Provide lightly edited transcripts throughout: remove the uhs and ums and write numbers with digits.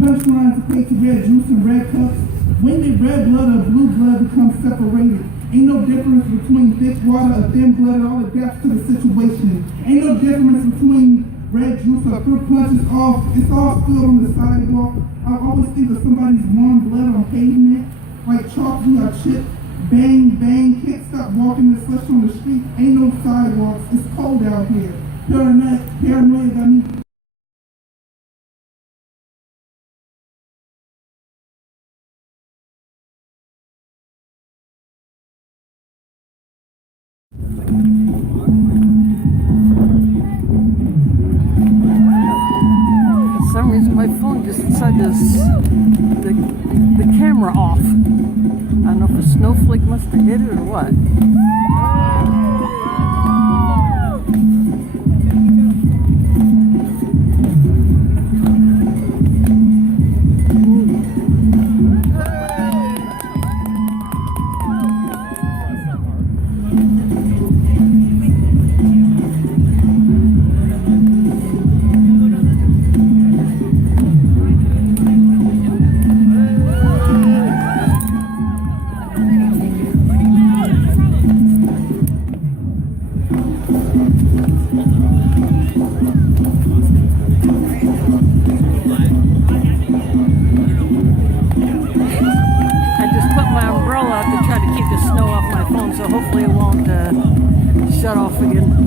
Punchlines equate to red juice and red cups. When did red blood or blue blood become separated? Ain't no difference between thick water or thin blood. It all adapts to the situation. Ain't no difference between red juice or fruit punches. It's all spilled on the sidewalk. I always think of somebody's warm blood on pavement, like chalky or chip. Bang, bang, can't stop walking the slush on the street. Ain't no sidewalks. It's cold out here. Paranoia got me. For some reason my phone just decided to the camera off. I don't know if a snowflake must have hit it or what. So hopefully it won't shut off again.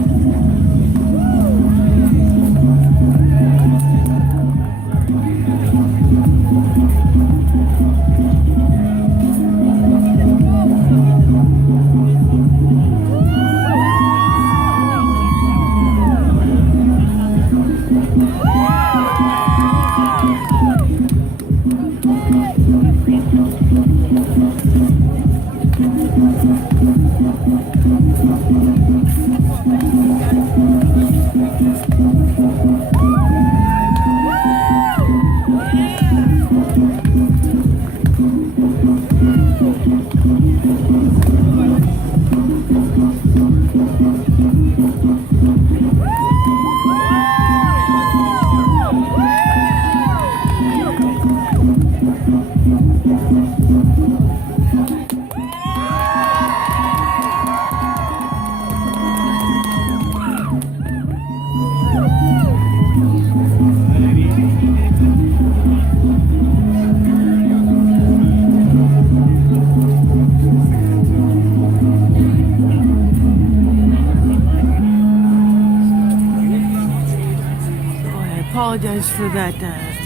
I apologize for that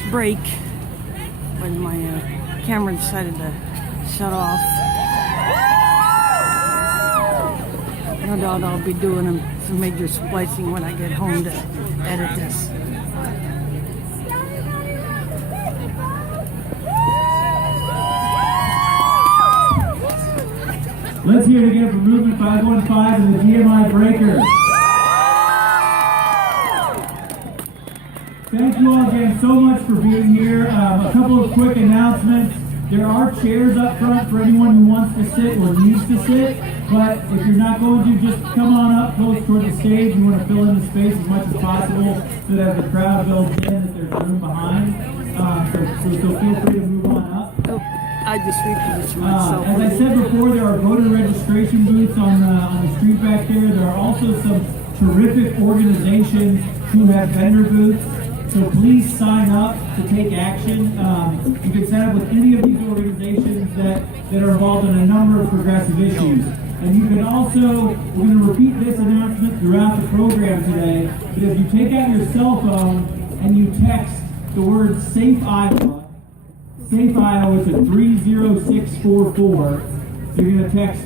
break when my camera decided to shut off. No doubt I'll be doing some major splicing when I get home to edit this. Let's hear it again from Movement 515 and the GMI Breakers. Thank you all again so much for being here. A couple of quick announcements. There are chairs up front for anyone who wants to sit or needs to sit, but if you're not going to, just come on up close toward the stage. We want to fill in the space as much as possible so that the crowd builds in, that there's room behind. So feel free to move on up. Oh, I just repeated myself. As I said before, there are voter registration booths on the street back there. There are also some terrific organizations who have vendor booths. So please sign up to take action. You can sign up with any of these organizations that are involved in a number of progressive issues. And you can also, we're going to repeat this announcement throughout the program today, but if you take out your cell phone and you text the word Safe Iowa to 30644, so you're going to text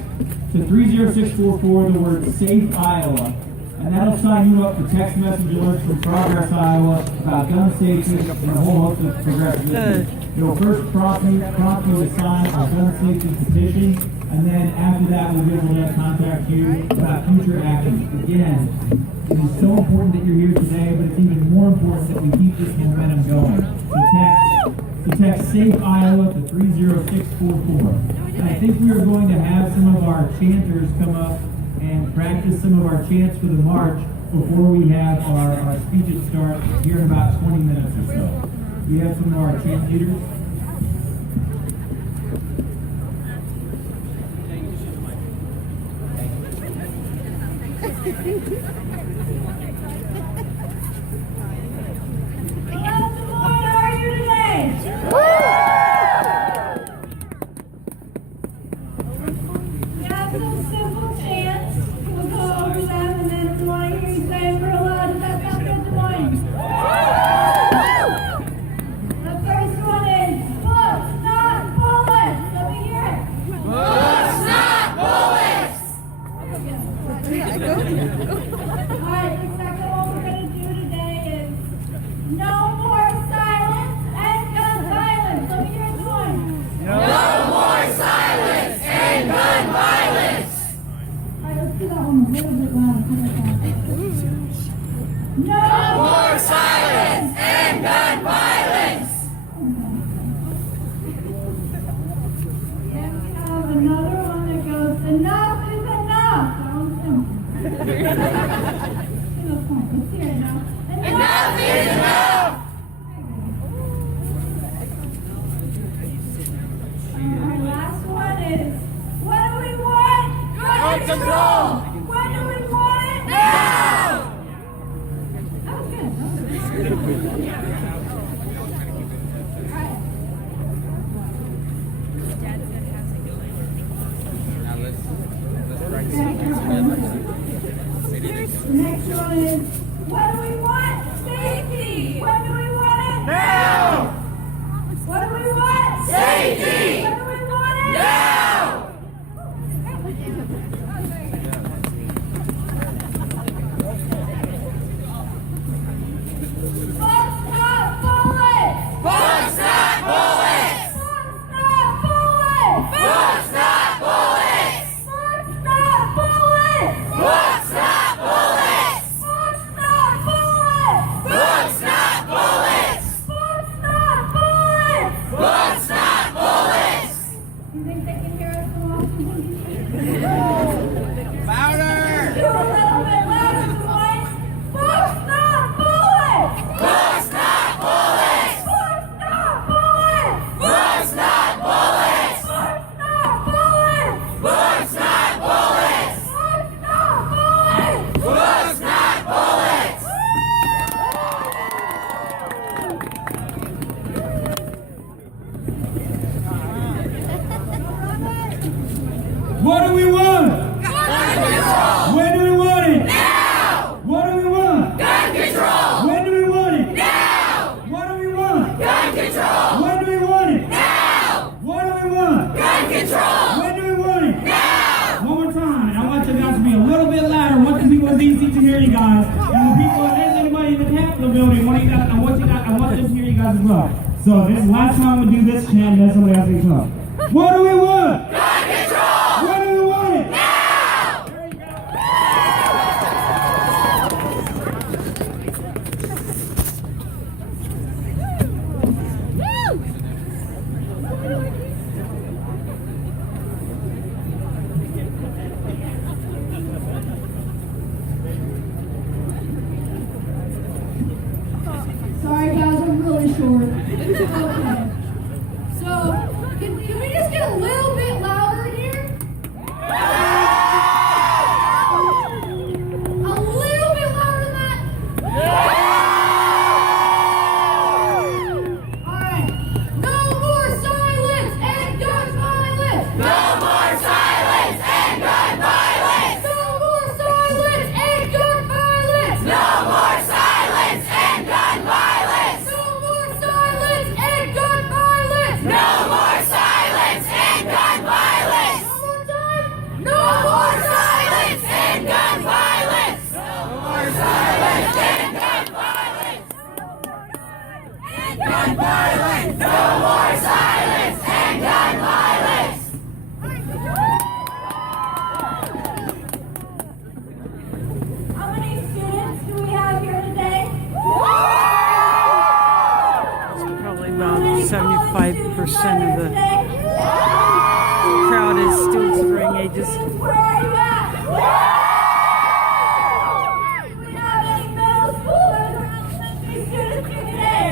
to 30644 the word Safe Iowa. And that'll sign you up for text message alerts from Progress Iowa about gun safety and a whole host of progressive issues. It'll first prompt you to sign a gun safety petition, and then after that we'll be able to contact you about future actions. Again, it is so important that you're here today, but it's even more important that we keep this momentum going. So text Safe Iowa to 30644. And I think we are going to have some of our chanters come up and practice some of our chants for the march before we have our speeches start here in about 20 minutes or so. We have some of our team leaders. What do we want? When do we want it? Now! What do we want? Gun control! When do we want it? Now! What do we want? Gun control! When do we want it? Now! What do we want? Gun control! When do we want it? Now! One more time, and I want you guys to be a little bit louder. I want the people in DC to hear you guys. And the people, if there's anybody in the Capitol building, I want them to hear you guys as well. So this is the last time we do this chant, and then somebody else can come. What do we want? Gun control! When do we want it? Now! There you go. Sorry guys, I'm really short. Okay. So, can we just get a little bit louder here? A little bit louder than that? Alright. No more silence and gun violence! No more silence and gun violence! No more silence and gun violence! No more silence and gun violence! No more silence and gun violence! No more silence and gun violence! One more time! No more silence and gun violence! No more silence and gun violence! And gun violence! No more silence and gun violence! How many students do we have here today? Probably about 75% of the crowd is students of varying ages. Where are you at? Do we have any middle schoolers or elementary students here today?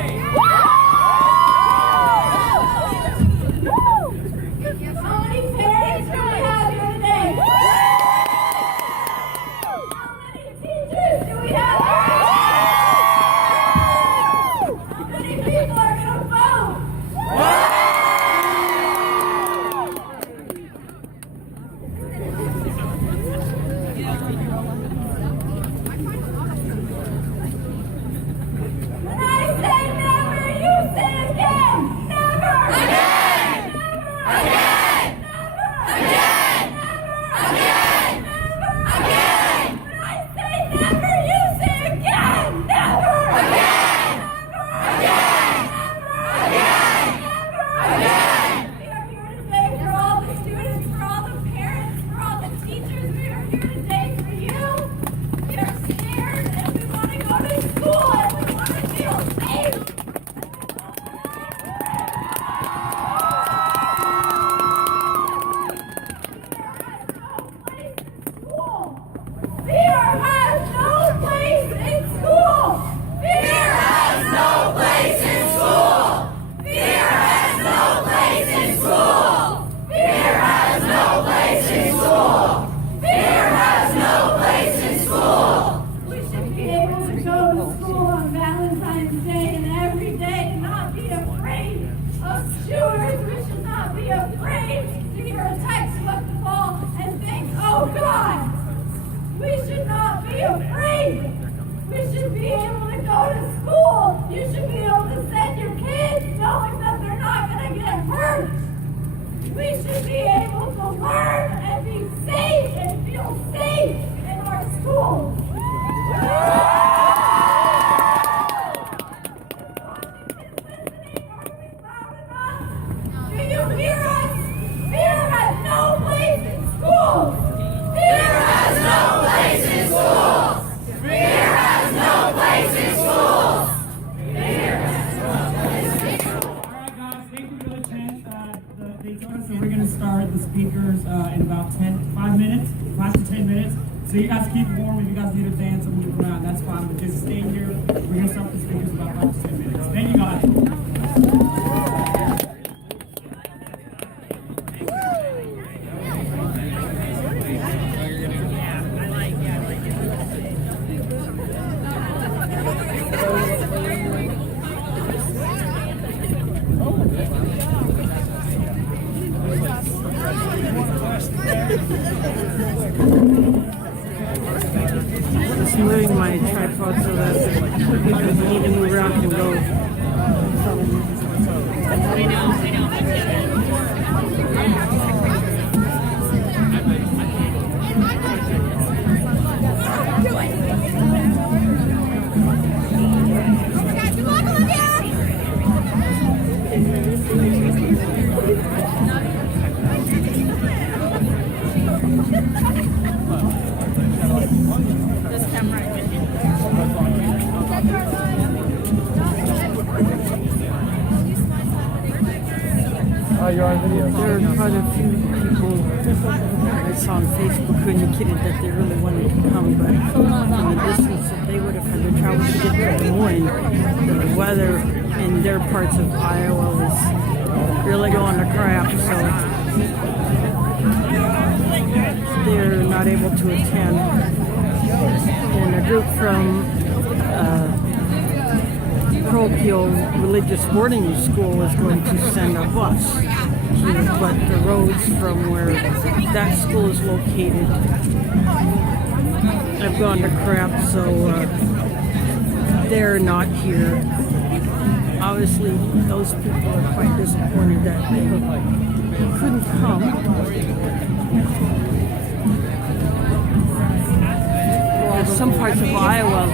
schools! Fear has no place in schools! Fear has no place in schools! Fear has no place in schools! Alright guys, thank you for the chance. So we're going to start the speakers in about 5 minutes, 5 to 10 minutes. So you guys keep warm. If you guys need to dance or move around, that's fine. But just stay here. We're going to start the speakers in about 5 to 10 minutes. Thank you guys. Just moving my tripod so that if I need to move around can go. There are quite a few people I saw on Facebook who indicated that they really wanted to come, but from the distance that they would have had to travel to get to Des Moines, the weather in their parts of Iowa was really going to crap, so they're not able to attend. And a group from parochial religious boarding school is going to send a bus here, but the roads from where that school is located have gone to crap, so they're not here. Obviously, those people are quite disappointed that they couldn't come. Well, some parts of Iowa,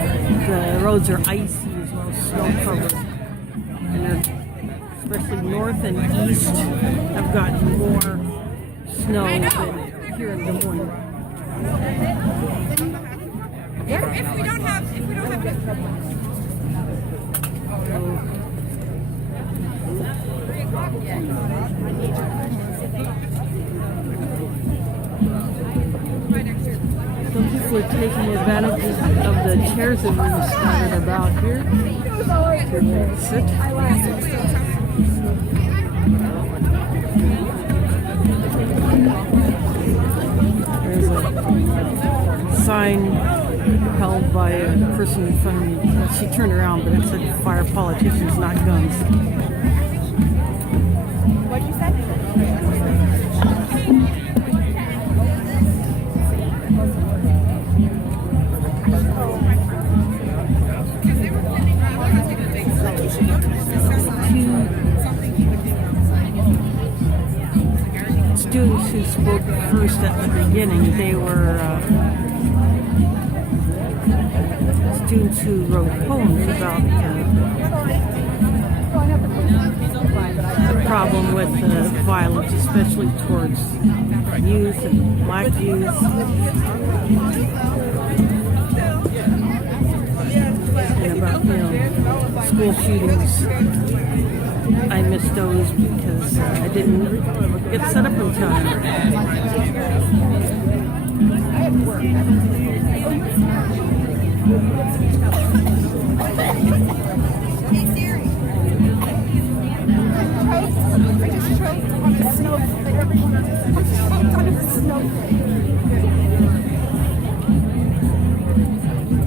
the roads are icy as well as snow covered, and they're, especially north and east, have gotten more snow than here in Des Moines. If we don't have Some people are taking advantage of the chairs that we've scattered about here to sit. There's a sign held by a person in front of me. She turned around, but it said fire politicians, not guns. what you said? Students who spoke first at the beginning, they were students who wrote poems about the problem with violence, especially towards youth and black youth. And about, school shootings. I missed those because I didn't get set up in time.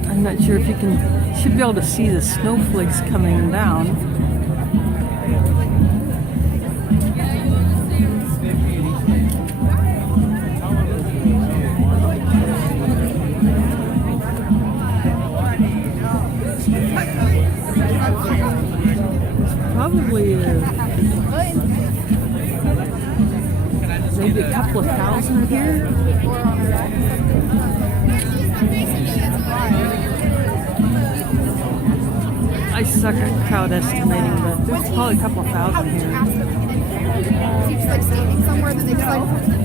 I'm not sure if you should be able to see the snowflakes coming down. Probably maybe a couple of thousand here. I suck at crowd estimating, but there's probably a couple of thousand here. He's like standing somewhere, then they just like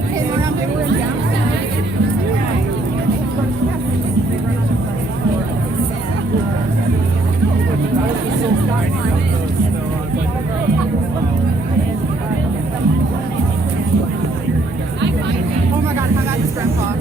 hit him around everywhere and down. Oh my god, how bad is Grandpa?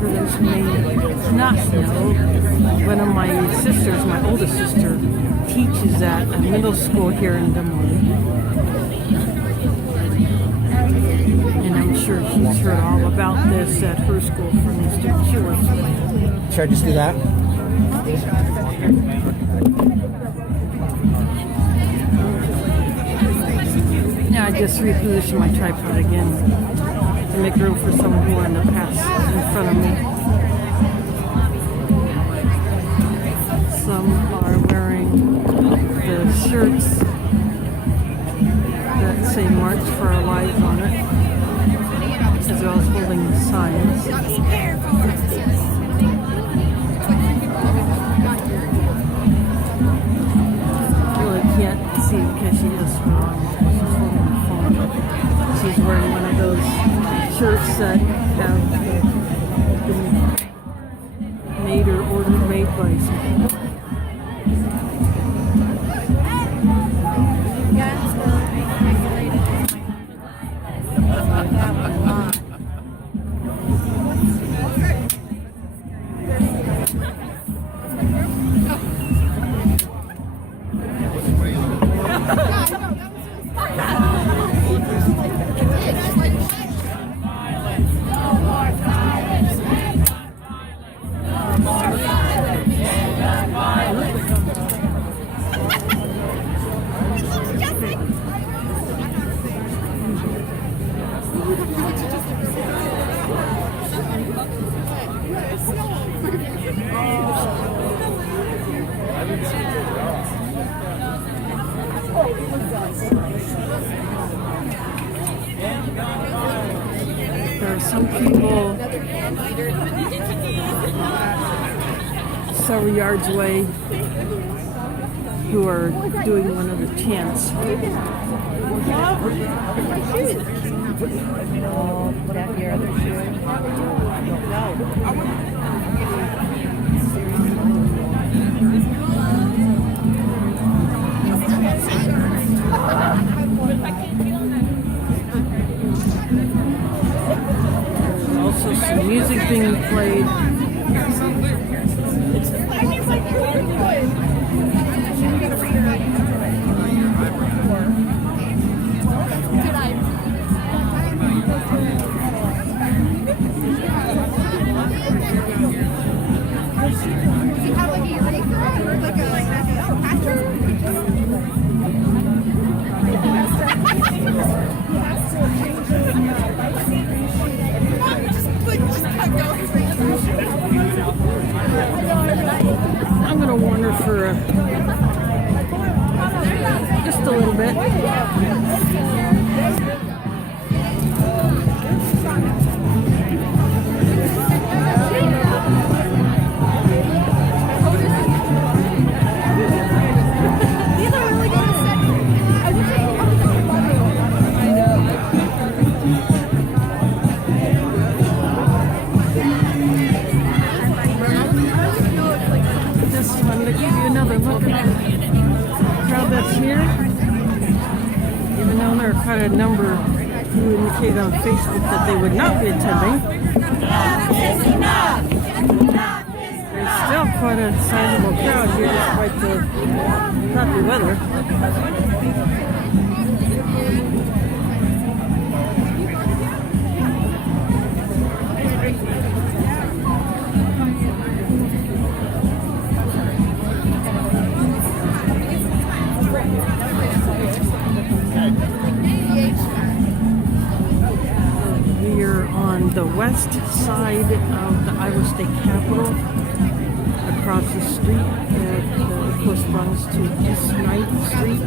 For those who may not know, one of my sisters, my oldest sister, teaches at a middle school here in Des Moines. And I'm sure she's heard all about this at her school from the students she works with. Should I just do that? Now I just repositioned my tripod again to make room for someone who wanted to pass in front of me. Some are wearing the shirts that say March for Our Lives on it, as well as holding signs. Really can't see because she is wrong. She's holding the phone. She's wearing one of those shirts that have been made or ordered made by someone. There are some people several yards away who are doing one of the chants. There's also some music being played. I'm gonna warn her for just a little bit. Just wanted to give you another look at the crowd that's here. Even though there are quite a number who indicated on Facebook that they would not be attending, there's still quite a sizable crowd here despite the crappy weather. on the west side of the Iowa State Capitol, across the street that corresponds to East Ninth Street,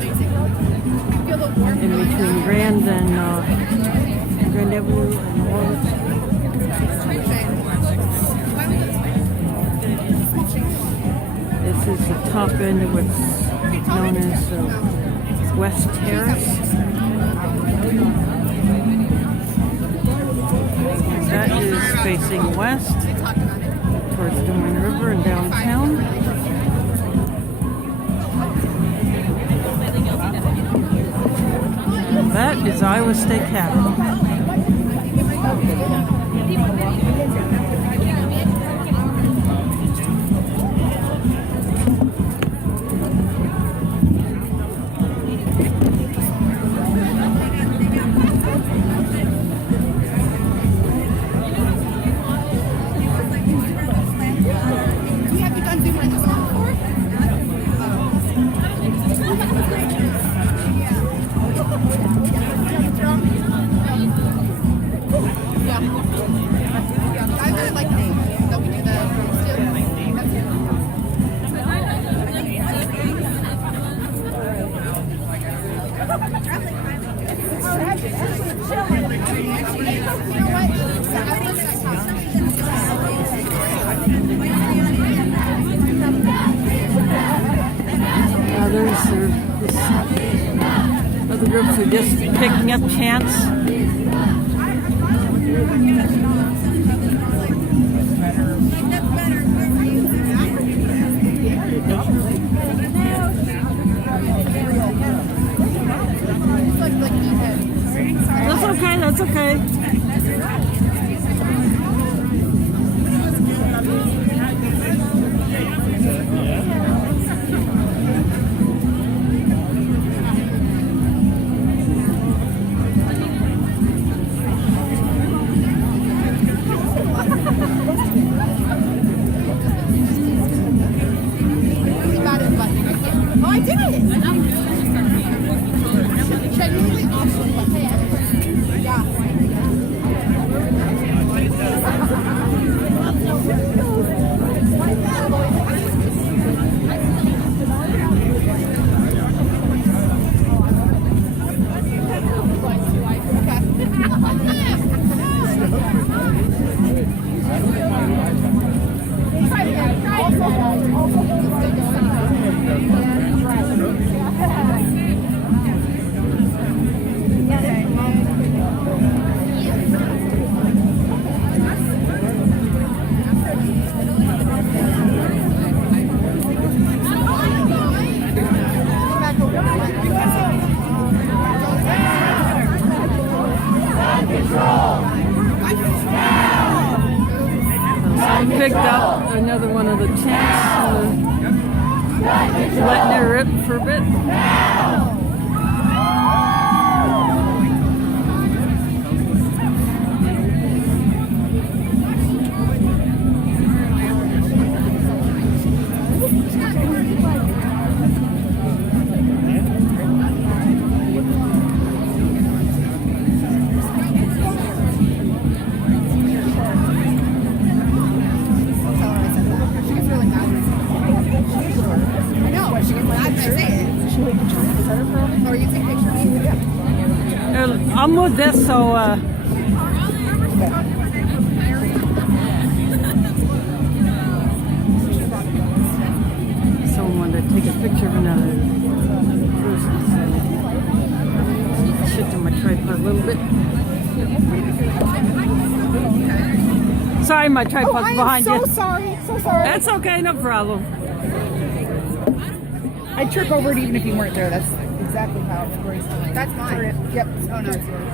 in between Grand and Grand Avenue and Moines. This is the top end of what's known as West Terrace. That is facing west towards the Moines River and downtown. And that is Iowa State Capitol. Have you done Zoom in this one before? Yeah. I really like that we do the Others are other groups are just picking up chants. That's okay, that's okay. Oh, I did it! Genuinely awesome. Yeah. I picked up another one of the chants, letting it rip for a bit. I'm with this, so someone wanted to take a picture of another person, so shifted my tripod a little bit. Sorry, my tripod's behind you. So sorry. That's okay, no problem. I'd trip over it even if you weren't there. That's exactly how it's going. That's mine. Yep. Oh no, it's yours.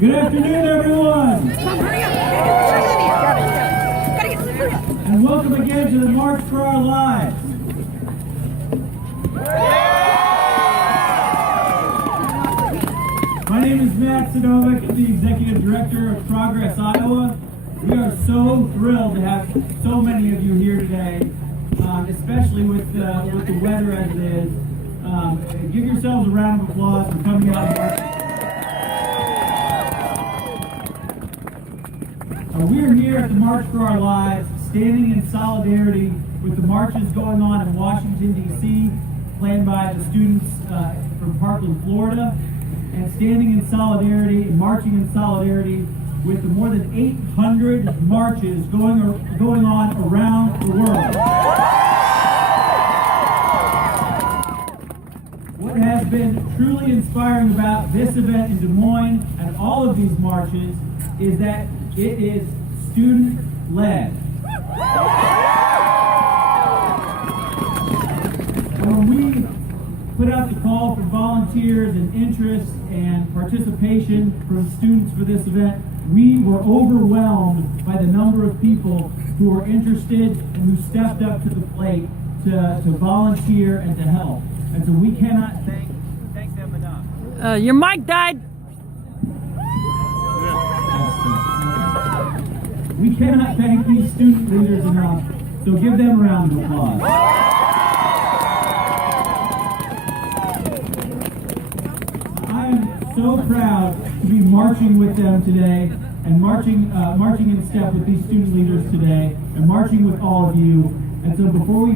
Good afternoon, everyone, Come, hurry up. Gotta get hurry up. and welcome again to the March for Our Lives. My name is Matt Sidovic, the Executive Director of Progress Iowa. We are so thrilled to have so many of you here today, especially with the weather as it is. Give yourselves a round of applause for coming out and marching. We're here at the March for Our Lives, standing in solidarity with the marches going on in Washington, D.C., planned by the students from Parkland, Florida, and standing in solidarity and marching in solidarity with the more than 800 marches going on around the world. What has been truly inspiring about this event in Des Moines and all of these marches is that it is student-led. When we put out the call for volunteers and interest and participation from students for this event, we were overwhelmed by the number of people who were interested and who stepped up to the plate to volunteer and to help. And so we cannot thank them enough. Your mic died. We cannot thank these student leaders enough, so give them a round of applause. I am so proud to be marching with them today and marching in step with these student leaders today and marching with all of you. And so before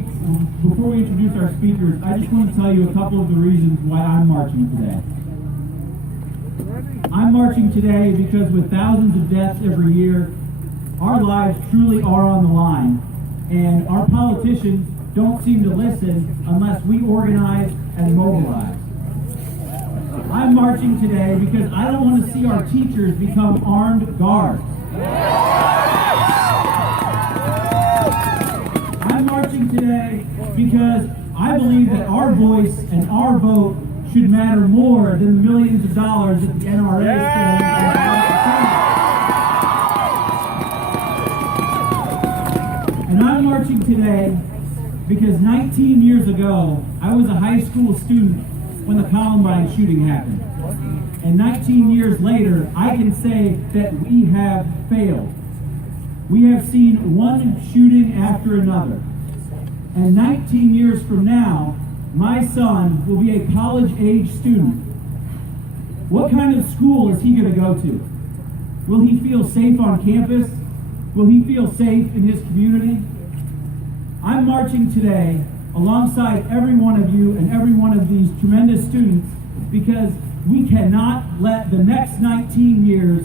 we introduce our speakers, I just want to tell you a couple of the reasons why I'm marching today. I'm marching today because with thousands of deaths every year, our lives truly are on the line, and our politicians don't seem to listen unless we organize and mobilize. I'm marching today because I don't want to see our teachers become armed guards. I'm marching today because I believe that our voice and our vote should matter more than the millions of dollars that the NRA spends on. And I'm marching today because 19 years ago, I was a high school student when the Columbine shooting happened. And 19 years later, I can say that we have failed. We have seen one shooting after another. And 19 years from now, my son will be a college-age student. What kind of school is he going to go to? Will he feel safe on campus? Will he feel safe in his community? I'm marching today alongside every one of you and every one of these tremendous students because we cannot let the next 19 years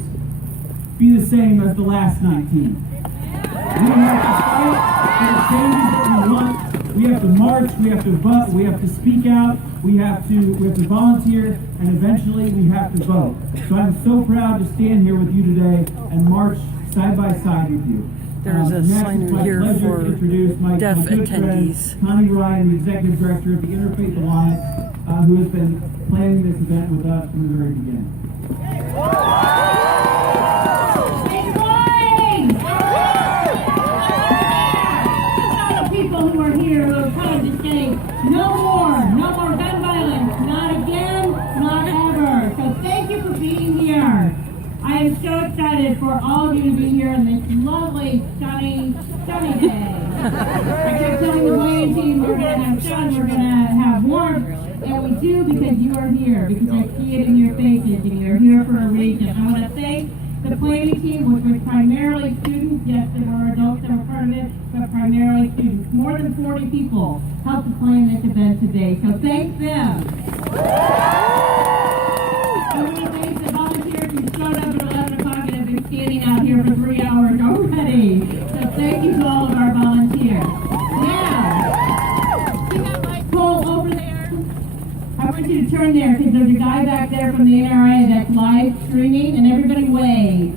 be the same as the last 19. We have to fight for the changes that we want. We have to march, we have to vote, we have to speak out, we have to volunteer, and eventually we have to vote. So I'm so proud to stand here with you today and march side by side with you. There's a sign here for deaf attendees. Connie Ryan, the Executive Director of the Interfaith Alliance, who has been planning this event with us from the very beginning. People who are here who have come to say no more gun violence, not again, not ever. So thank you for being here. I am so excited for all of you to be here on this lovely, sunny day. I kept telling the Moines team we're going to have sun, we're going to have warmth, and we do because you are here, because I see it in your faces, and you're here for a reason. I want to thank the planning team, which was primarily students. Yes, there were adults that were part of it, but primarily students. More than 40 people helped to plan this event today, so thank them. I want to thank the volunteers who showed up at 11 o'clock and have been standing out here for 3 hours already. So thank you to all of our volunteers. Now, see that light pole over there? I want you to turn there because there's a guy back there from the NRA that's live streaming, and everybody wave.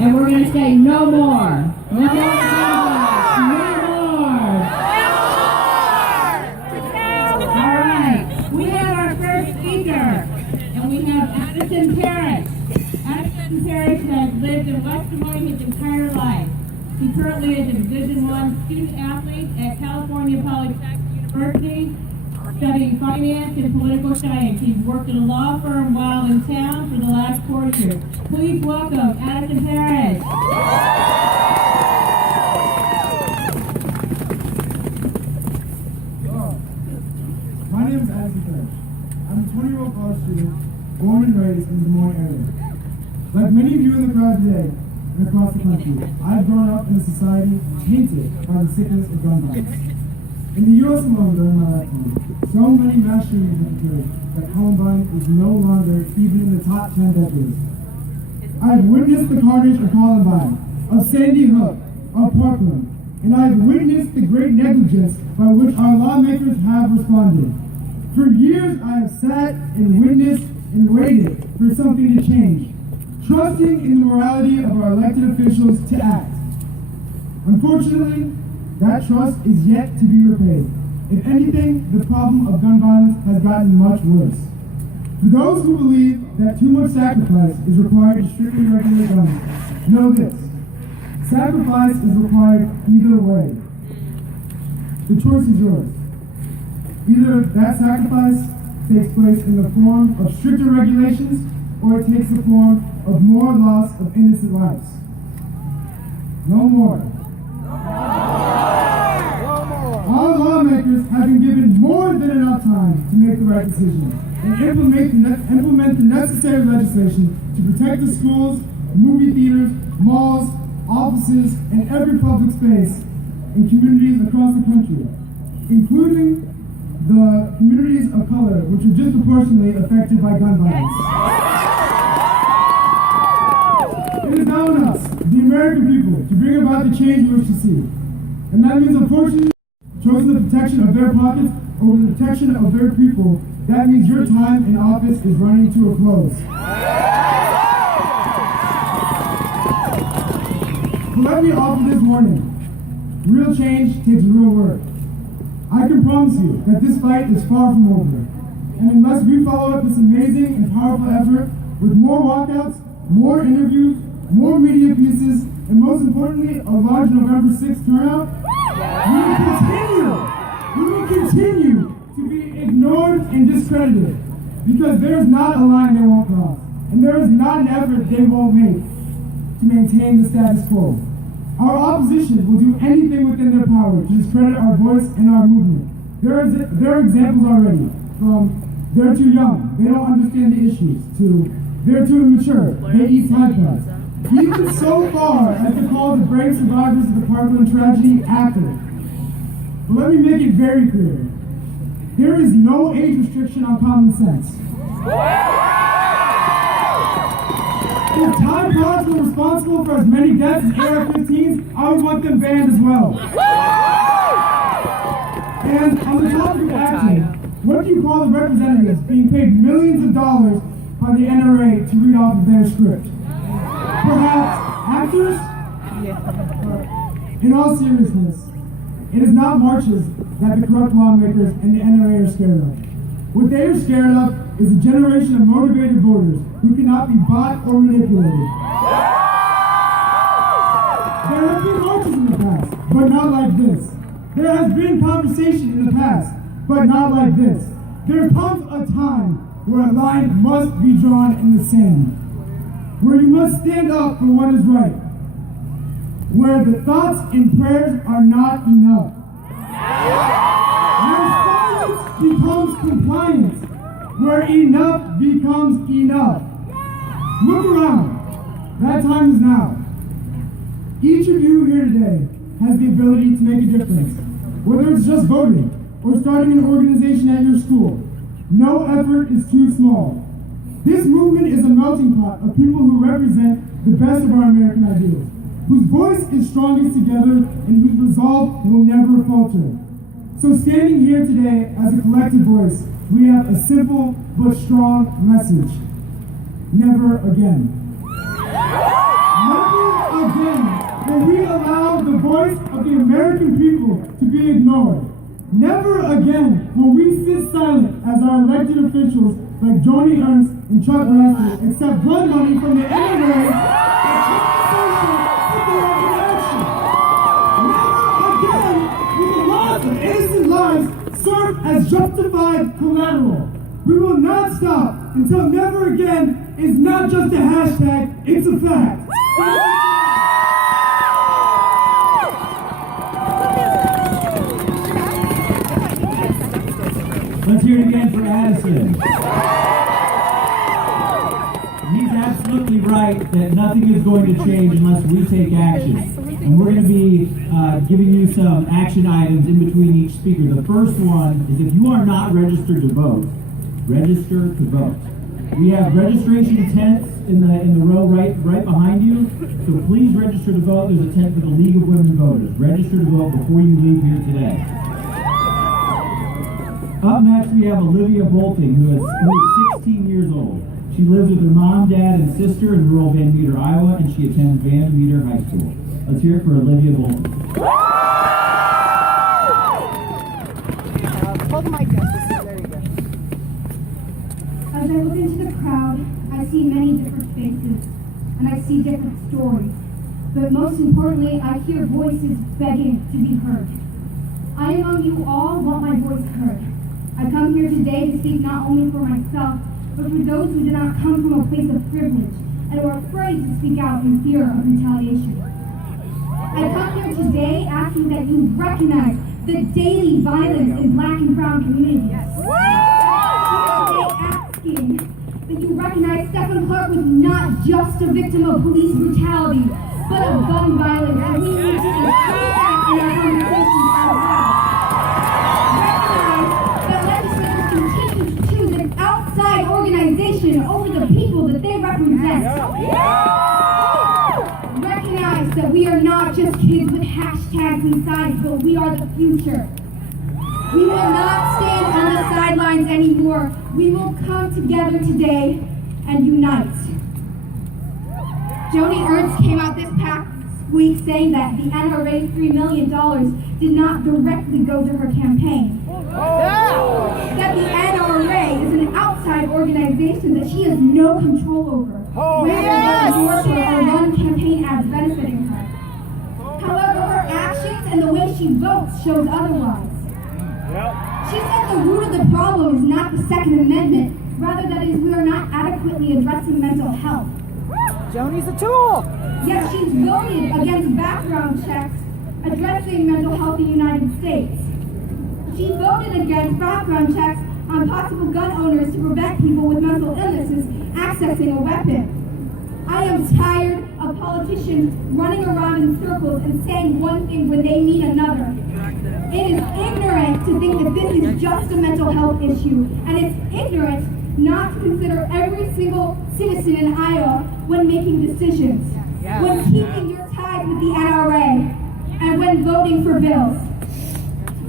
And we're going to say no more. No more. No more. All right. We have our first speaker, and we have Addison Parrish. Addison Parrish has lived in West Des Moines his entire life. He currently is a Division I student athlete at California Polytechnic University, studying finance and political science. He's worked at a law firm while in town for the last 4 years. Please welcome Addison Parrish. day and across the country, I've grown up in a society tainted by the sickness of gun violence. In the U.S. alone during my lifetime, so many mass shootings have occurred that Columbine is no longer even in the top 10 decades. I have witnessed the carnage of Columbine, of Sandy Hook, of Parkland, and I have witnessed the great negligence by which our lawmakers have responded. For years, I have sat and witnessed and waited for something to change, trusting in the morality of our elected officials to act. Unfortunately, that trust is yet to be repaid. If anything, the problem of gun violence has gotten much worse. For those who believe that too much sacrifice is required to strictly regulate guns, know this. Sacrifice is required either way. The choice is yours. Either that sacrifice takes place in the form of stricter regulations, or it takes the form of more loss of innocent lives. No more. Our lawmakers have been given more than enough time to make the right decision and implement the necessary legislation to protect the schools, movie theaters, malls, offices, and every public space in communities across the country, including the communities of color, which are disproportionately affected by gun violence. It is now on us, the American people, to bring about the change we wish to see. And that means, unfortunately, choosing the protection of their pockets over the protection of their people. That means your time in office is running to a close. But let me offer this warning. Real change takes real work. I can promise you that this fight is far from over. And unless we follow up this amazing and powerful effort with more walkouts, more interviews, more media pieces, and most importantly, a large November 6th turnout, we will continue to be ignored and discredited, because there is not a line they won't cross, and there is not an effort they won't make to maintain the status quo. Our opposition will do anything within their power to discredit our voice and our movement. There are examples already, from they're too young, they don't understand the issues, to they're too immature, they eat Tide Pods. Even so far as to call the brave survivors of the Parkland tragedy active. But let me make it very clear. There is no age restriction on common sense. If Tide Pods were responsible for as many deaths as AR-15s, I would want them banned as well. And on the topic of acting, what do you call the representatives being paid millions of dollars by the NRA to read off of their script? Perhaps actors? In all seriousness, it is not marches that the corrupt lawmakers and the NRA are scared of. What they are scared of is a generation of motivated voters who cannot be bought or manipulated. There have been marches in the past, but not like this. There has been conversation in the past, but not like this. There comes a time where a line must be drawn in the sand, where you must stand up for what is right, where the thoughts and prayers are not enough, where silence becomes compliance, where enough becomes enough. Look around. That time is now. Each of you here today has the ability to make a difference, whether it's just voting or starting an organization at your school. No effort is too small. This movement is a melting pot of people who represent the best of our American ideals, whose voice is strongest together and whose resolve will never falter. So standing here today as a collective voice, we have a simple but strong message. Never again. Never again will we allow the voice of the American people to be ignored. Never again will we sit silent as our elected officials like Joni Ernst and Chuck Grassley accept blood money from the NRA and innocent lives serve as justified collateral. We will not stop until never again is not just a hashtag, it's a fact. Let's hear it again for Addison. He's absolutely right. tonight that nothing is going to change unless we take action. And we're going to be giving you some action items in between each speaker. The first one is if you are not registered to vote, register to vote. We have registration tents in the row right behind you. So please register to vote. There's a tent for the League of Women Voters. Register to vote before you leave here today. Up next, we have Olivia Bolting, who is 16 years old. She lives with her mom, dad, and sister in rural Van Meter, Iowa, and she attends Van Meter High School. Let's hear it for Olivia Bolting. Hold the mic up. There you go. As I look into the crowd, I see many different faces, and I see different stories. But most importantly, I hear voices begging to be heard. I among you all want my voice heard. I come here today to speak not only for myself, but for those who do not come from a place of privilege and are afraid to speak out in fear of retaliation. I come here today asking that you recognize the daily violence in Black and brown communities. I come here today asking that you recognize Stephen Clark was not just a victim of police brutality, but of gun violence, and we need to include that in our conversations out loud. Continue to choose an outside organization over the people that they represent. Recognize that we are not just kids with hashtags and signs, but we are the future. We will not stand on the sidelines anymore. We will come together today and unite. Joni Ernst came out this past week saying that the NRA's $3 million did not directly go to her campaign. That the NRA is an outside organization that she has no control over. Whether or run campaign ads benefiting her. However, her actions and the way she votes shows otherwise. She said the root of the problem is not the Second Amendment, rather that is we are not adequately addressing mental health. Joni's a tool. Yet she's voted against background checks addressing mental health in the United States. She voted against background checks on possible gun owners to prevent people with mental illnesses accessing a weapon. I am tired of politicians running around in circles and saying one thing when they mean another. It is ignorant to think that this is just a mental health issue, and it's ignorant not to consider every single citizen in Iowa when making decisions, when keeping your ties with the NRA, and when voting for bills.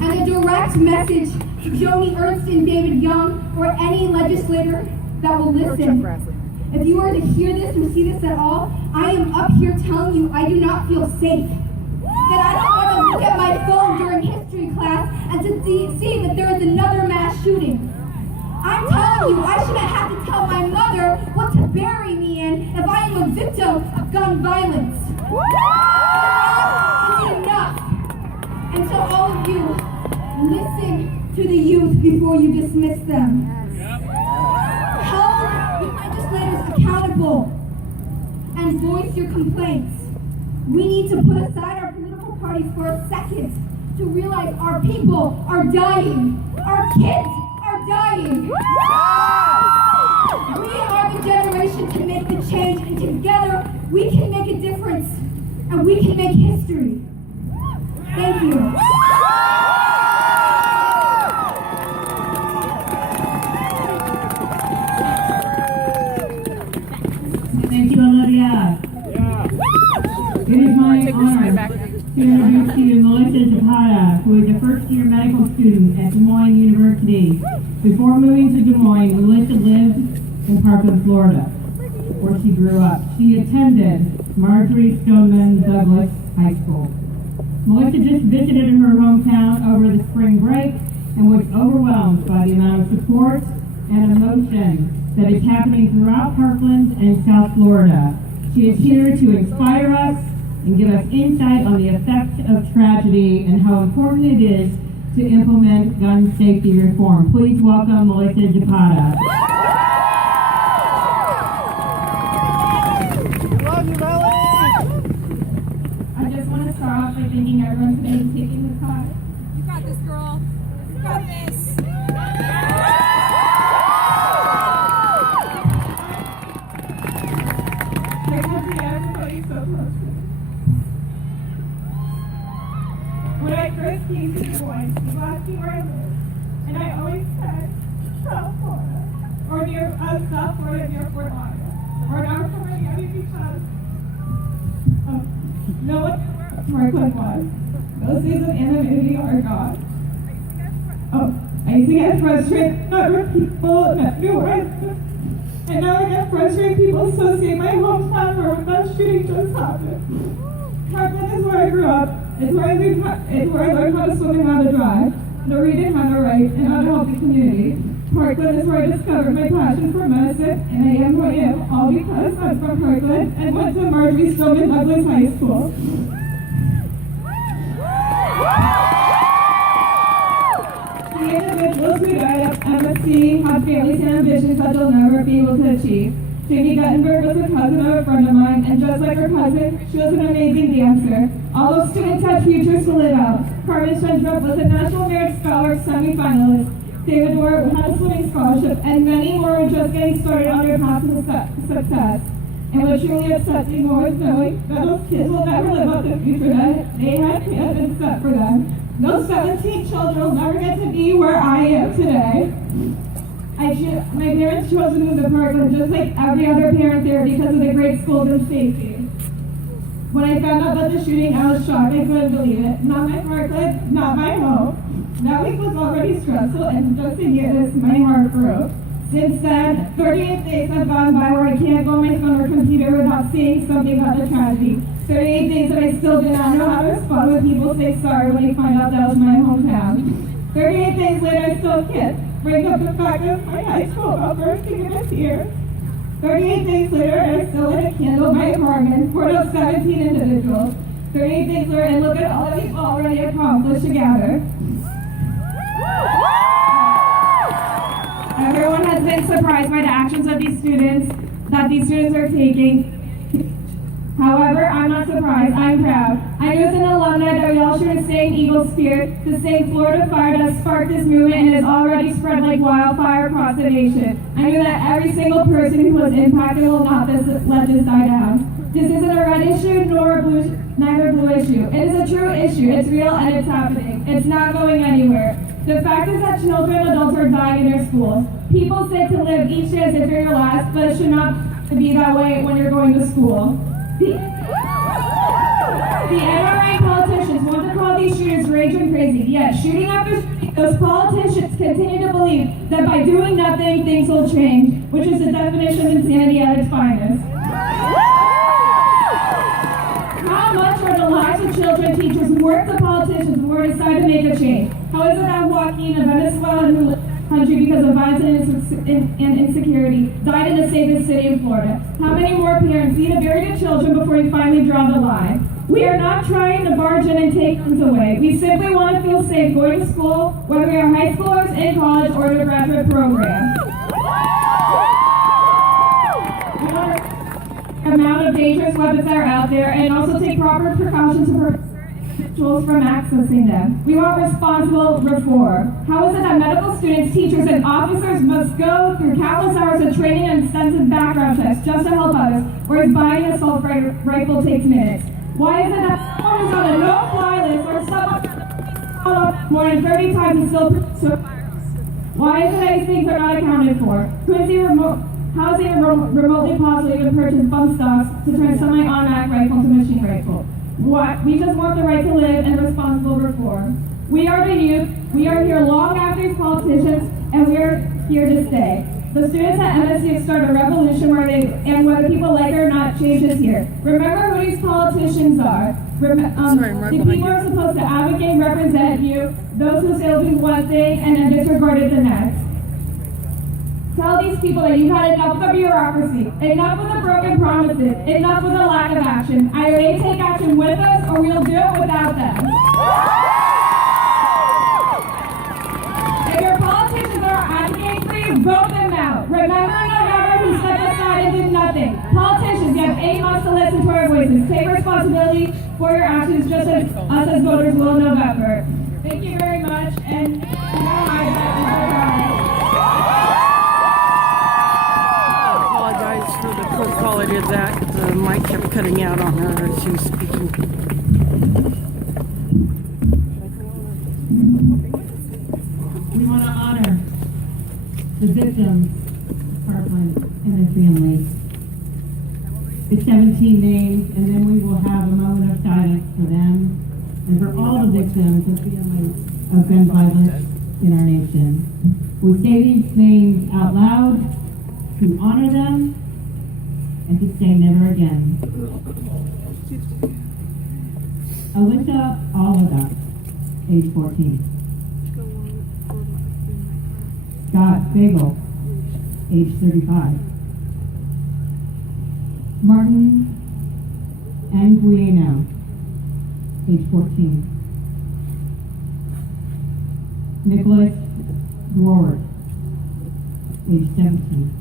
And a direct message to Joni Ernst and David Young, or any legislator that will listen. If you are to hear this or see this at all, I am up here telling you I do not feel safe. That I don't want to look at my phone during history class and to see that there is another mass shooting. I'm telling you, I shouldn't have to tell my mother what to bury me in if I am a victim of gun violence. Enough is enough. And so all of you, listen to the youth before you dismiss them. Hold the legislators accountable and voice your complaints. We need to put aside our political parties for a second to realize our people are dying. Our kids are dying. We are the generation to make the change, and together we can make a difference and we can make history. Thank you. Thank you, Olivia. It is my honor to introduce to you Melissa Zapata, who is a first-year medical student at Des Moines University. Before moving to Des Moines, Melissa lived in Parkland, Florida, where she grew up. She attended Marjorie Stoneman Douglas High School. Melissa just visited her hometown over the spring break and was overwhelmed by the amount of support and emotion that is happening throughout Parkland and South Florida. She is here to inspire us and give us insight on the effect of tragedy and how important it is to implement gun safety reform. Please welcome Melissa Zapata. I just want to start off by thanking everyone today for taking the time. You got this, girl. You got this. When I first came to Des Moines, people asked me where I lived, and I always said South Florida, or near South Florida near Fort Lauderdale, or not for many other because no one knew where Parkland was. Those days of anonymity are gone. I used to get frustrated with people that knew where I lived, and now I get frustrated people associate my hometown where that shooting just happened. Parkland is where I grew up. It's where I learned how to swim and how to drive, to read and how to write, and how to help the community. Parkland is where I discovered my passion for medicine, and I am who I am, all because I'm from Parkland and went to Marjorie Stoneman Douglas High School. The individuals who died at MSC had families and ambitions that they'll never be able to achieve. Jamie Guttenberg was a cousin of a friend of mine, and just like her cousin, she was an amazing dancer. All those students had futures to live out. Carmen Shendrup was a National Merit Scholar semi-finalist. David Dorr had a swimming scholarship, and many more were just getting started on their path to success. And what truly upsets me more is knowing that those kids will never live up to the future that they had been set for them. Those 17 children will never get to be where I am today. My parents chose to move to Parkland just like every other parent there because of the great schools and safety. When I found out about the shooting, I was shocked. I couldn't believe it. Not my Parkland, not my home. That week was already stressful, and just to hear this, my heart broke. Since then, 38 days have gone by where I can't go on my phone or computer without seeing something about the tragedy. 38 days that I still do not know how to respond when people say sorry when they find out that was my hometown. 38 days later, I still can't bring up the fact that my high school about bursting into tears. 38 days later, I still lit a candle in my apartment for those 17 individuals. 38 days later, and look at all that we've already accomplished together. Everyone has been surprised by the actions of these students are taking. However, I'm not surprised. I'm proud. I knew as an alumni that we all share the same Eagle spirit, the same Florida fire that sparked this movement and has already spread like wildfire across the nation. I knew that every single person who was impacted will not let this die down. This isn't a red issue nor neither a blue issue. It is a true issue. It's real and it's happening. It's not going anywhere. The fact is that children and adults are dying in their schools. People say to live each day as if you're your last, but it should not be that way when you're going to school. The NRA politicians want to call these shooters raging crazy, yet shooting after those politicians continue to believe that by doing nothing, things will change, which is the definition of insanity at its finest. How much are the lives of children, teachers, work the politicians who are decided to make a change? How is it that Joaquin, a Venezuelan who country because of violence and insecurity, died in the safest city in Florida? How many more parents need to bury their children before we finally draw the line? We are not trying to barge in and take guns away. We simply want to feel safe going to school, whether we are high schoolers, in college, or in a graduate program. We want the amount of dangerous weapons that are out there and also take proper precautions to prevent individuals from accessing them. We want responsible reform. How is it that medical students, teachers, and officers must go through countless hours of training and extensive background checks just to help others, whereas buying an assault rifle takes minutes? Why is it that someone is on a no-fly list or someone more than 30 times and still why is it that these things are not accounted for? How is it remotely possible to even purchase bump stocks to turn semi-automatic rifle to machine rifle? We just want the right to live and responsible reform. We are the youth. We are here long after these politicians, and we are here to stay. The students at MSC have started a revolution and whether people like it or not, change is here. Remember who these politicians are. The people are supposed to advocate, represent you, those who say they'll do one thing and then disregarded the next. Tell these people that you've had enough of the bureaucracy, enough of the broken promises, enough of the lack of action. Either they take action with us or we'll do it without them. If your politicians are advocating for you, vote them out. Remember in November who stepped aside and did nothing. Politicians, you have 8 months to listen to our voices. Take responsibility for your actions just as us as voters will in November. Thank you very much, and now I For the quality of that. The mic kept cutting out on her as she was speaking. We want to honor the victims of Parkland and their families. The 17 names, and then we will have a moment of silence for them and for all the victims and families of gun violence in our nation. We say these names out loud to honor them and to say never again. Alyssa Oliva, age 14. Scott Bagel, age 35. Martin Anguiano, age 14. Nicholas Dward, age 17.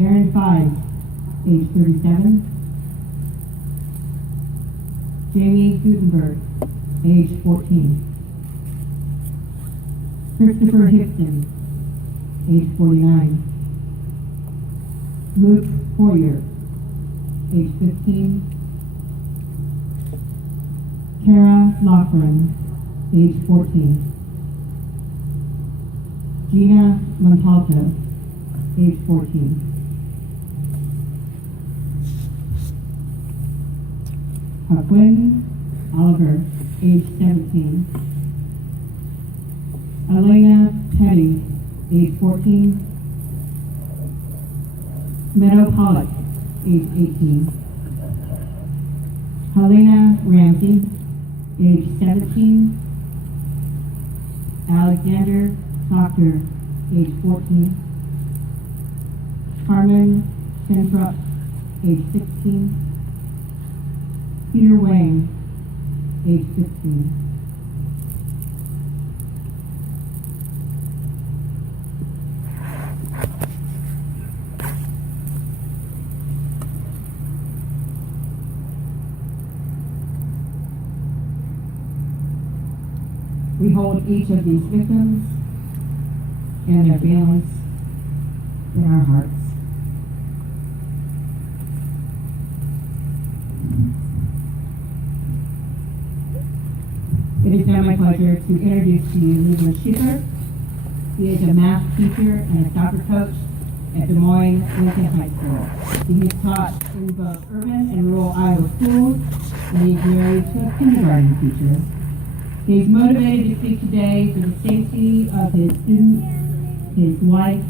Aaron Fives, age 37. Jamie Gutenberg, age 14. Christopher Hickson, age 49. Luke Hoyer, age 15. Kara Loughran, age 14. Gina Montalto, age 14. Quinn Oliver, age 17. Elena Petty, age 14. Meadow Pollock, age 18. Helena Ramsey, age 17. Alexander Proctor, age 14. Carmen Centrup, age 16. Peter Wayne, age 15. We hold each of these victims and their families in our hearts. It is now my pleasure to introduce to you Lisa Schiffer. He is a math teacher and a soccer coach at Des Moines Lincoln High School. He has taught in both urban and rural Iowa schools, and he is married to a kindergarten teacher. He is motivated to speak today for the safety of his students, his wife,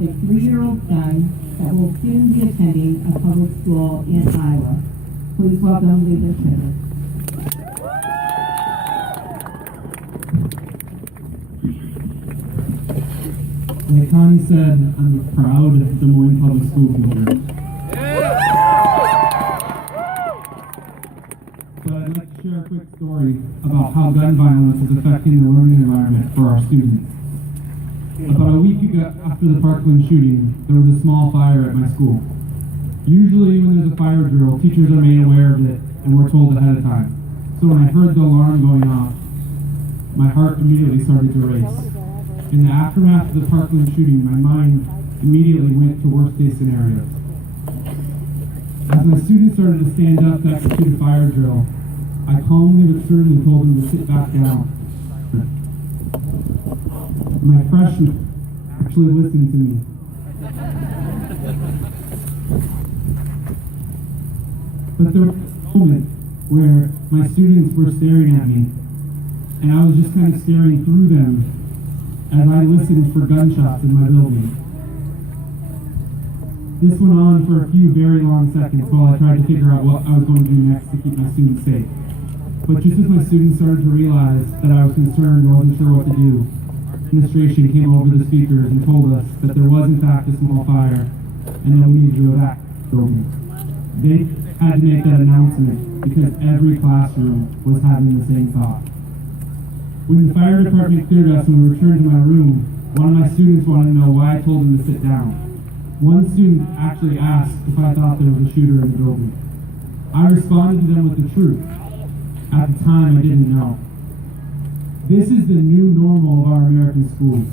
his 3-year-old son that will soon be attending a public school in Iowa. Please welcome Lisa Schiffer. Like Connie said, I'm a proud Des Moines public school teacher. But I'd like to share a quick story about how gun violence is affecting the learning environment for our students. About a week ago, after the Parkland shooting, there was a small fire at my school. Usually when there's a fire drill, teachers are made aware of it and we're told ahead of time. So when I heard the alarm going off, my heart immediately started to race. In the aftermath of the Parkland shooting, my mind immediately went to worst-case scenarios. As my students started to stand up to execute a fire drill, I calmly but sternly told them to sit back down. My freshmen actually listened to me. But there was a moment where my students were staring at me, and I was just kind of staring through them as I listened for gunshots in my building. This went on for a few very long seconds while I tried to figure out what I was going to do next to keep my students safe. But just as my students started to realize that I was concerned and wasn't sure what to do, administration came over the speakers and told us that there was in fact a small fire and that we needed to evacuate the building. They had to make that announcement because every classroom was having the same thought. When the fire department cleared us and we returned to my room, one of my students wanted to know why I told him to sit down. One student actually asked if I thought there was a shooter in the building. I responded to them with the truth. At the time, I didn't know. This is the new normal of our American schools.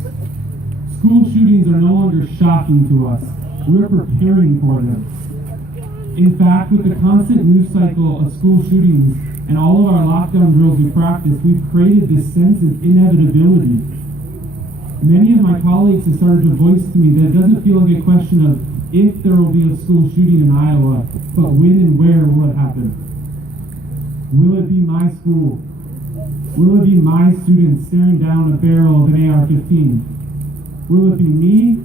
School shootings are no longer shocking to us we're preparing for them. In fact, with the constant news cycle of school shootings and all of our lockdown drills we practice, we've created this sense of inevitability. Many of my colleagues have started to voice to me that it doesn't feel like a question of if there will be a school shooting in Iowa, but when and where will it happen? Will it be my school? Will it be my students staring down a barrel of an AR-15? Will it be me,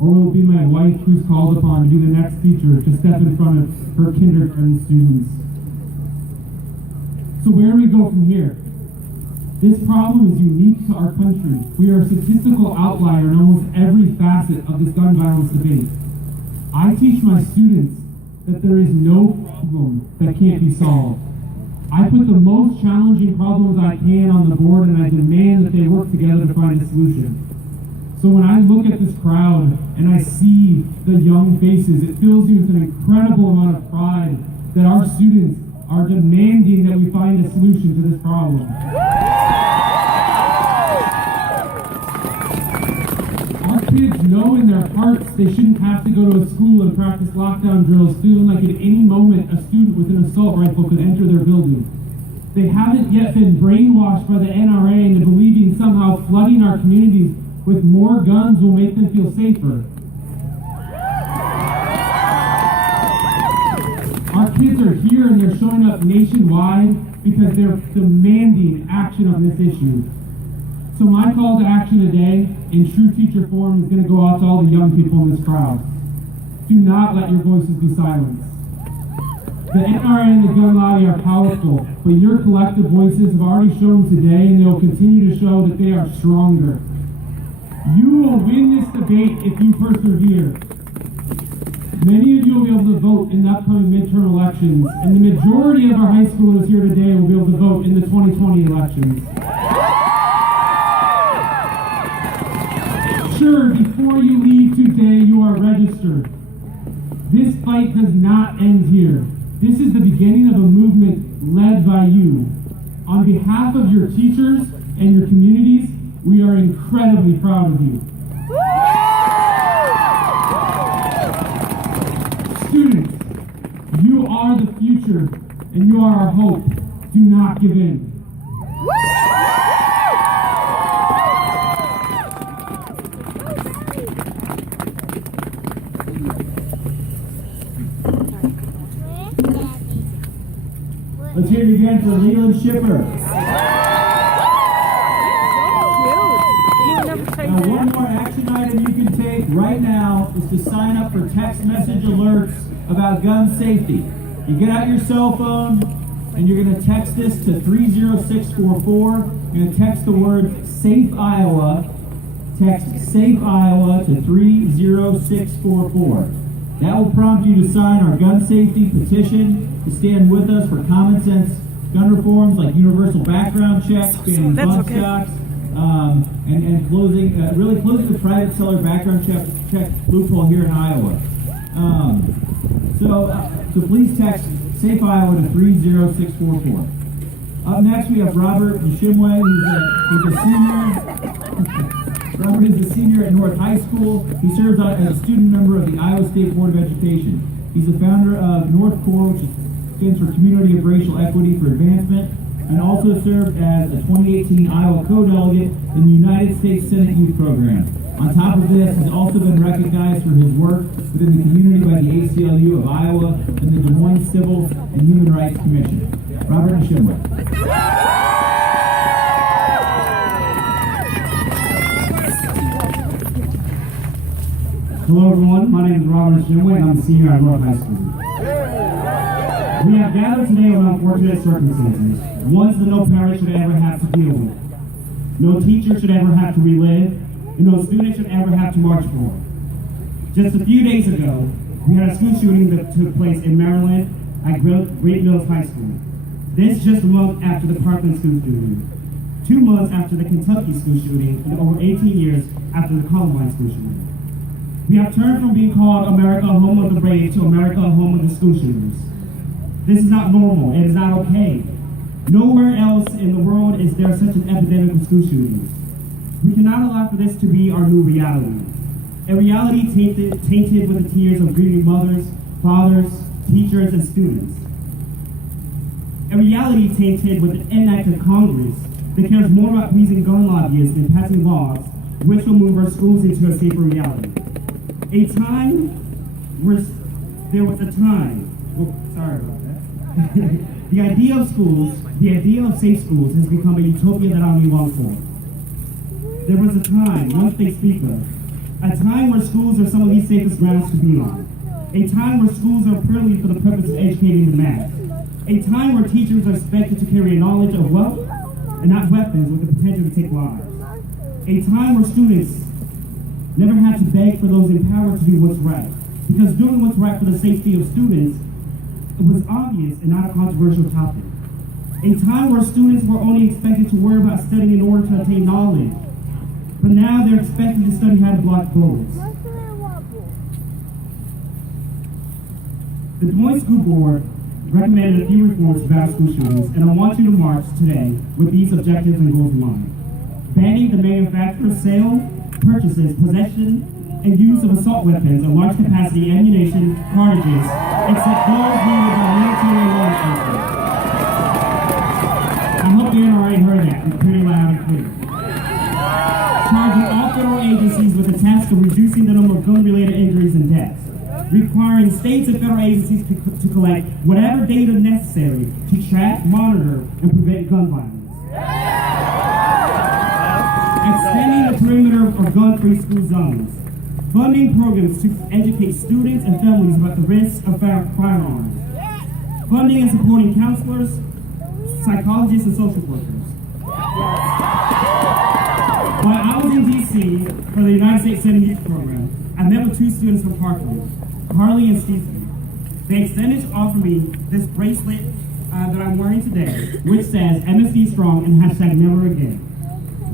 or will it be my wife who's called upon to be the next teacher to step in front of her kindergarten students? So where do we go from here? This problem is unique to our country. We are a statistical outlier in almost every facet of this gun violence debate. I teach my students that there is no problem that can't be solved. I put the most challenging problems I can on the board, and I demand that they work together to find a solution. So when I look at this crowd and I see the young faces, it fills me with an incredible amount of pride that our students are demanding that we find a solution to this problem. Our kids know in their hearts they shouldn't have to go to a school and practice lockdown drills feeling like at any moment a student with an assault rifle could enter their building. They haven't yet been brainwashed by the NRA into believing somehow flooding our communities with more guns will make them feel safer. Our kids are here and they're showing up nationwide because they're demanding action on this issue. So my call to action today in true teacher form is going to go out to all the young people in this crowd. Do not let your voices be silenced. The NRA and the gun lobby are powerful, but your collective voices have already shown today and they will continue to show that they are stronger. You will win this debate if you persevere. Many of you will be able to vote in the upcoming midterm elections, and the majority of our high schoolers here today will be able to vote in the 2020 elections. Sure, before you leave today, you are registered. This fight does not end here. This is the beginning of a movement led by you. On behalf of your teachers and your communities, we are incredibly proud of you. Students, you are the future and you are our hope. Do not give in. Let's hear it again for Leland Shipper. Now, one more action item you can take right now is to sign up for text message alerts about gun safety. You get out your cell phone and you're going to text this to 30644. You're going to text the word Safe Iowa. Text Safe Iowa to 30644. That will prompt you to sign our gun safety petition to stand with us for common sense gun reforms like universal background checks, banning bump stocks, and closing, really closing the private seller background check loophole here in Iowa. So please text Safe Iowa to 30644. Up next we have Robert Nshimwe, who's a senior. Robert is a senior at North High School. He serves as a student member of the Iowa State Board of Education. He's the founder of North Core, which stands for Community of Racial Equity for Advancement, and also served as a 2018 Iowa co-delegate in the United States Senate Youth Program. On top of this, he's also been recognized for his work within the community by the ACLU of Iowa and the Des Moines Civil and Human Rights Commission. Robert Nshimwe. Hello everyone, my name is Robert Nshimwe and I'm a senior at North High School. We have gathered today with unfortunate circumstances, ones that no parent should ever have to deal with. No teacher should ever have to relive, and no student should ever have to march for. Just a few days ago, we had a school shooting that took place in Maryland at Great Mills High School. This just a month after the Parkland school shooting. 2 months after the Kentucky school shooting, and over 18 years after the Columbine school shooting. We have turned from being called America, home of the brave, to America, home of the school shooters. This is not normal. It is not okay. Nowhere else in the world is there such an epidemic of school shootings. We cannot allow for this to be our new reality. A reality tainted with the tears of grieving mothers, fathers, teachers, and students. A reality tainted with an inactive Congress that cares more about pleasing gun lobbyists than passing laws which will move our schools into a safer reality. A time where there was a time, sorry about that. The idea of schools, the idea of safe schools has become a utopia that I only long for. There was a time, once they speak of, a time where schools are some of the safest grounds to be on. A time where schools are purely for the purpose of educating the mass. A time where teachers are expected to carry a knowledge of wealth and not weapons with the potential to take lives. A time where students never had to beg for those in power to do what's right. Because doing what's right for the safety of students was obvious and not a controversial topic. A time where students were only expected to worry about studying in order to attain knowledge. But now they're expected to study how to block bullets. The Des Moines School Board recommended a few reforms about school shootings, and I want you to march today with these objectives and goals in mind. Banning the manufacture, sale, purchases, possession, and use of assault weapons and large capacity ammunition, cartridges, except those needed by military and law enforcement. I hope the NRA heard that. It's pretty loud and clear. Charging all federal agencies with the task of reducing the number of gun-related injuries and deaths. Requiring states and federal agencies to collect whatever data necessary to track, monitor, and prevent gun violence. Extending the perimeter of gun-free school zones. Funding programs to educate students and families about the risks of firearms. Funding and supporting counselors, psychologists, and social workers. While I was in D.C. for the United States Senate Youth Program, I met with two students from Parkland, Harley and Stephen. They extended to offer me this bracelet that I'm wearing today, which says MSD Strong and hashtag Never Again.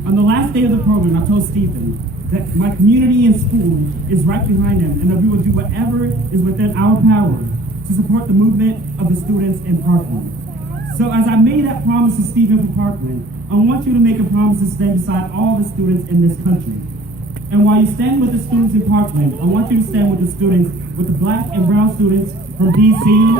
On the last day of the program, I told Stephen that my community and school is right behind him and that we will do whatever is within our power to support the movement of the students in Parkland. So as I made that promise to Stephen from Parkland, I want you to make a promise to stand beside all the students in this country. And while you stand with the students in Parkland, I want you to stand with the students, with the black and brown students from DC.